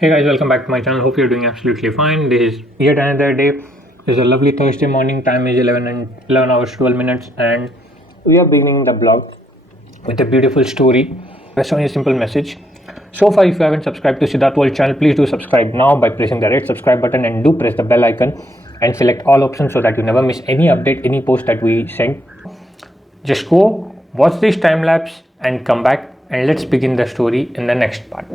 Hey guys, welcome back to my channel. Hope you're doing absolutely fine. This is yet another day. This is a lovely Thursday morning. Time is 11 hours 12 minutes, and we are beginning the blog with a beautiful story based on a simple message. So far, if you haven't subscribed to Siddharth World channel, please do subscribe now by pressing the red subscribe button, and do press the bell icon and select all options so that you never miss any update, any post that we send. Just go watch this time lapse and come back, and let's begin the story in the next part.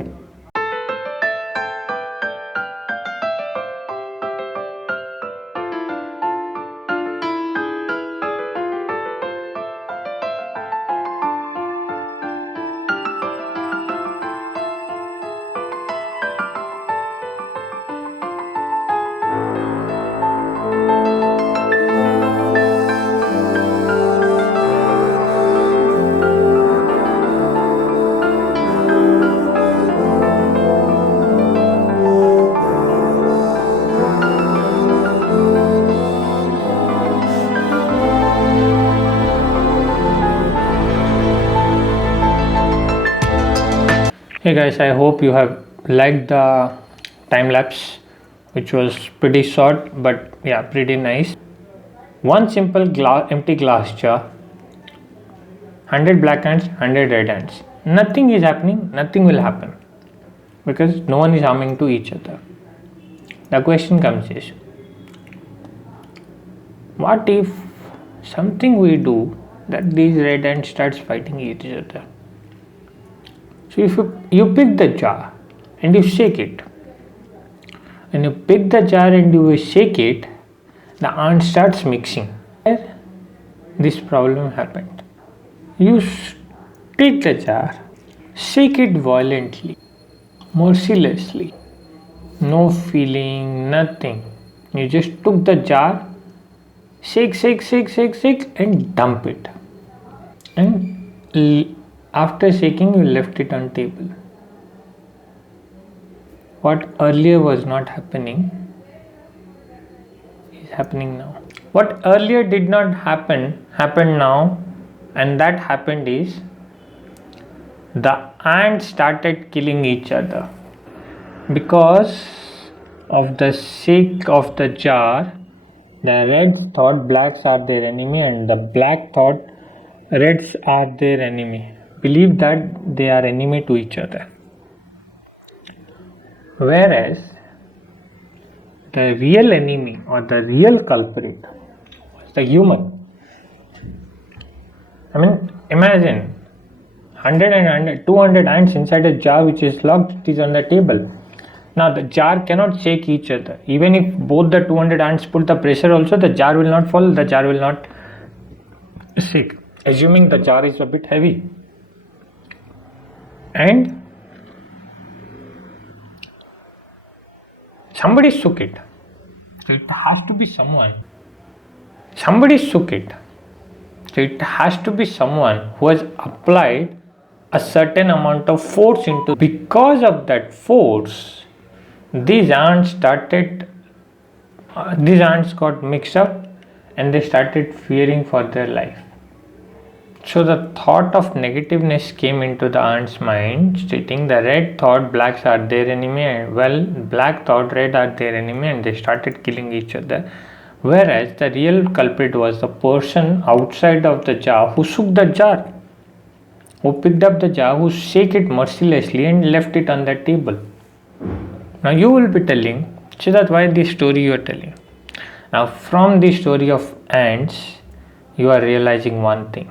Hey guys, I hope you have liked the time lapse, which was pretty short but yeah, pretty nice. One simple empty glass jar, 100 black ants, 100 red ants. Nothing is happening, nothing will happen because no one is harming to each other. The question comes is, what if something we do that these red ants starts fighting each other? So if you pick the jar and you shake it, and you pick the jar and you shake it, the ant starts mixing. This problem happened. You take the jar, shake it violently, mercilessly, no feeling, nothing. You just took the jar, shake, and dump it. And after shaking, you left it on table. What earlier was not happening is happening now. What earlier did not happen happened now, and that happened is the ants started killing each other because of the shake of the jar. The reds thought blacks are their enemy, and the black thought reds are their enemy. Believe that they are enemy to each other. Whereas the real enemy or the real culprit was the human. I mean, imagine 100 and 200 ants inside a jar which is locked, it is on the table. Now the jar cannot shake each other. Even if both the 200 ants put the pressure also, the jar will not fall, the jar will not shake. Assuming the jar is a bit heavy. And somebody shook it. So it has to be someone. Somebody shook it. So it has to be someone who has applied a certain amount of force into. Because of that force, these ants got mixed up, and they started fearing for their life. So the thought of negativeness came into the ant's mind, stating the red thought blacks are their enemy, and black thought red are their enemy, and they started killing each other. Whereas the real culprit was the person outside of the jar who shook the jar, who picked up the jar, who shake it mercilessly and left it on the table. Now you will be telling, Siddharth, why this story you are telling? Now from the story of ants, you are realizing one thing.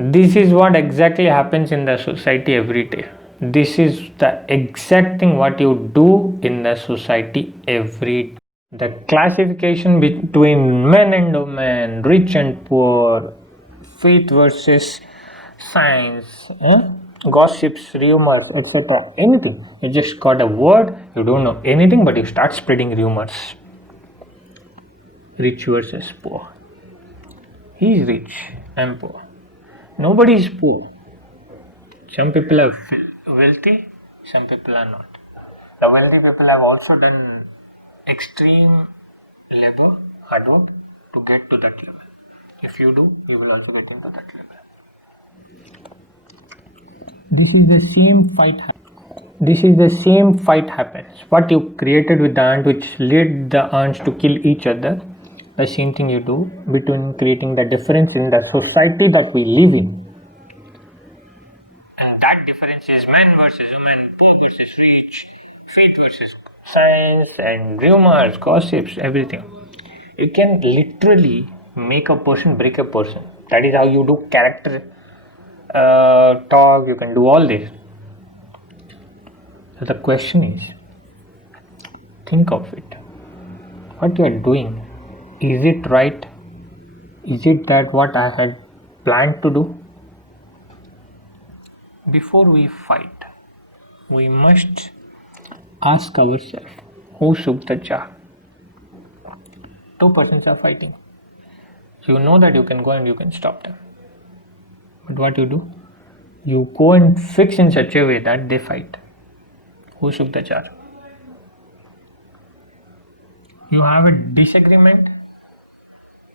This is what exactly happens in the society every day. This is the exact thing what you do in the society every day. The classification between men and women, rich and poor, faith versus science, gossips, rumors, etc. Anything. You just got a word, you don't know anything, but you start spreading rumors. Rich versus poor. He is rich, I am poor. Nobody is poor. Some people are wealthy, some people are not. The wealthy people have also done extreme labor, hard work to get to that level. If you do, you will also get into that level. This is the same fight. this is the same fight happens. What you created with the ant, which led the ants to kill each other, the same thing you do between creating the difference in the society that we live in. And that difference is man versus woman, poor versus rich, faith versus science, and rumors, gossips, everything. You can literally make a person break a person. That is how you do character talk. You can do all this. So the question is, think of it. What you are doing, is it right? Is it that what I had planned to do? Before we fight, we must ask ourselves, who shook the jar? Two persons are fighting. You know that you can go and you can stop them. But what you do? You go and fix in such a way that they fight. Who shook the jar? You have a disagreement,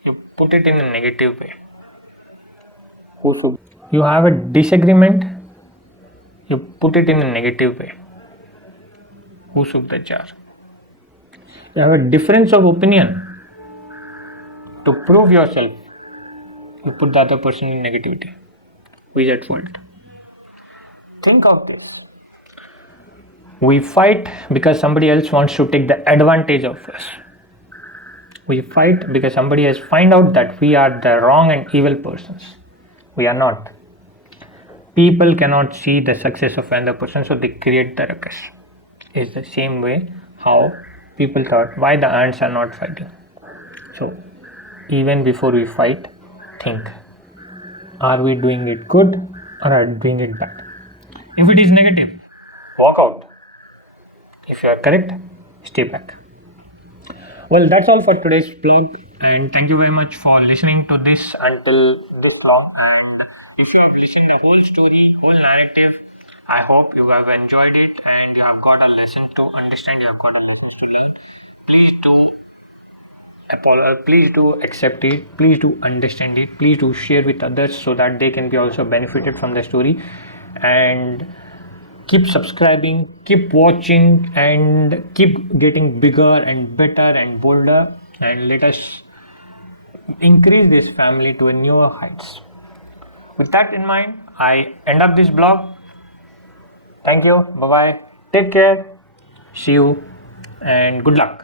you put it in a negative way. Who shook? You have a disagreement, you put it in a negative way. Who shook the jar? You have a difference of opinion. To prove yourself, you put the other person in negativity. Who is at fault? Think of this. We fight because somebody else wants to take the advantage of us. We fight because somebody has found out that we are the wrong and evil persons. We are not. People cannot see the success of another person, so they create the ruckus. It's the same way how people thought why the ants are not fighting. So even before we fight, think, are we doing it good or are we doing it bad? If it is negative, walk out. If you are correct, stay back. Well, that's all for today's vlog, and thank you very much for listening to this until this long. And if you have listened the whole story, whole narrative, I hope you have enjoyed it and you have got a lesson to understand, you have got a lesson to learn. Please do accept it, please do understand it, please do share with others so that they can be also benefited from the story, and keep subscribing, keep watching, and keep getting bigger and better and bolder, and let us increase this family to a newer heights. With that in mind, I end up this blog. Thank you, bye bye, take care, see you, and good luck.